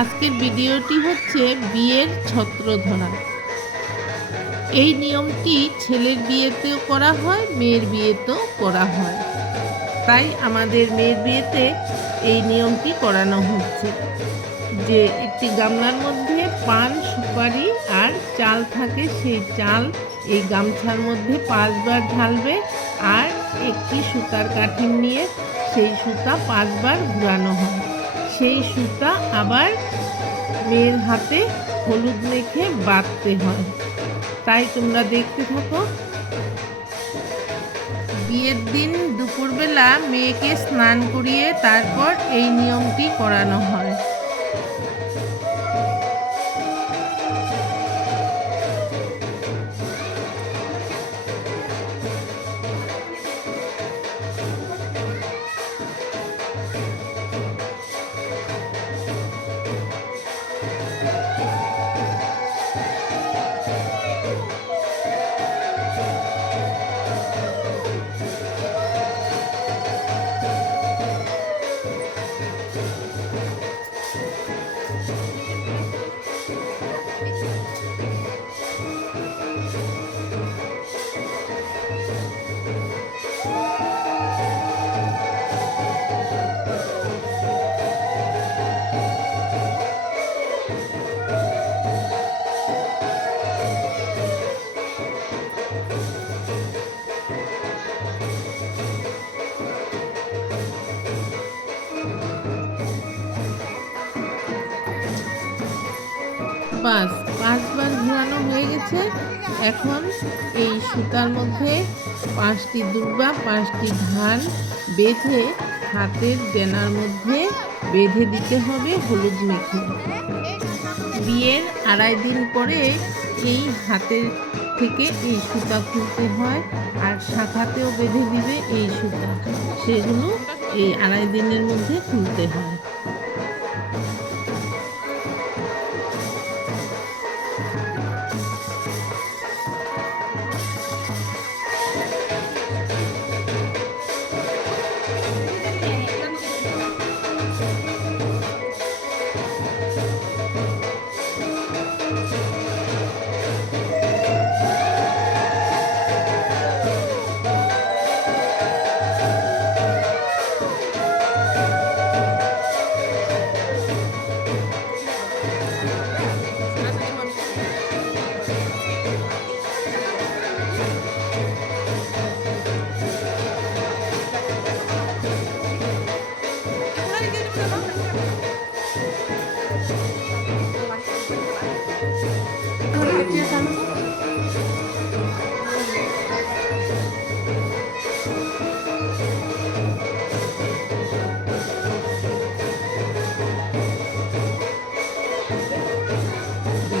আজকের ভিডিওটি হচ্ছে বিয়ের ছত্রধরা এই নিয়মটি ছেলের বিয়েতেও করা হয়, মেয়ের বিয়েতেও করা হয়। তাই আমাদের মেয়ের বিয়েতে এই নিয়মটি করানো হচ্ছে যে একটি গামলার মধ্যে পান, সুপারি আর চাল থাকে, সেই চাল এই গামছার মধ্যে পাঁচবার ঢালবে আর একটি সুতার কাঠিন নিয়ে সেই সুতা পাঁচবার ঘুরানো হয় সেই সুতা আবার মেয়ের হাতে হলুদ মেখে বাঁধতে হয়। তাই তোমরা দেখতে থাকো। বিয়ের দিন দুপুরবেলা মেয়েকে স্নান করিয়ে তারপর এই নিয়মটি করানো হয়। বাস পাঁচবার ঘোরানো হয়ে গেছে। এখন এই সুতার মধ্যে পাঁচটি দুর্বা, পাঁচটি ধান বেঁধে হাতের ডেনার মধ্যে বেঁধে দিতে হবে হলুদ মেখে। বিয়ের আড়াই দিন পরে এই হাতের থেকে এই সুতা খুলতে হয় আর শাখাতেও বেঁধে দিবে এই সুতা। সেগুলো এই আড়াই দিনের মধ্যে খুলতে হয়।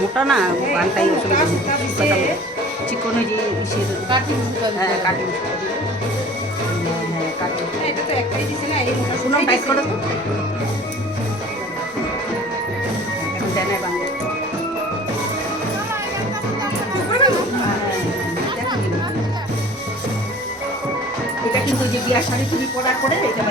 মোটা না অসুবিধা চিকন হ্যাঁ হ্যাঁ করো তো। এটা কিন্তু যে বিয়ার শাড়ি তুমি পরার পরে এটা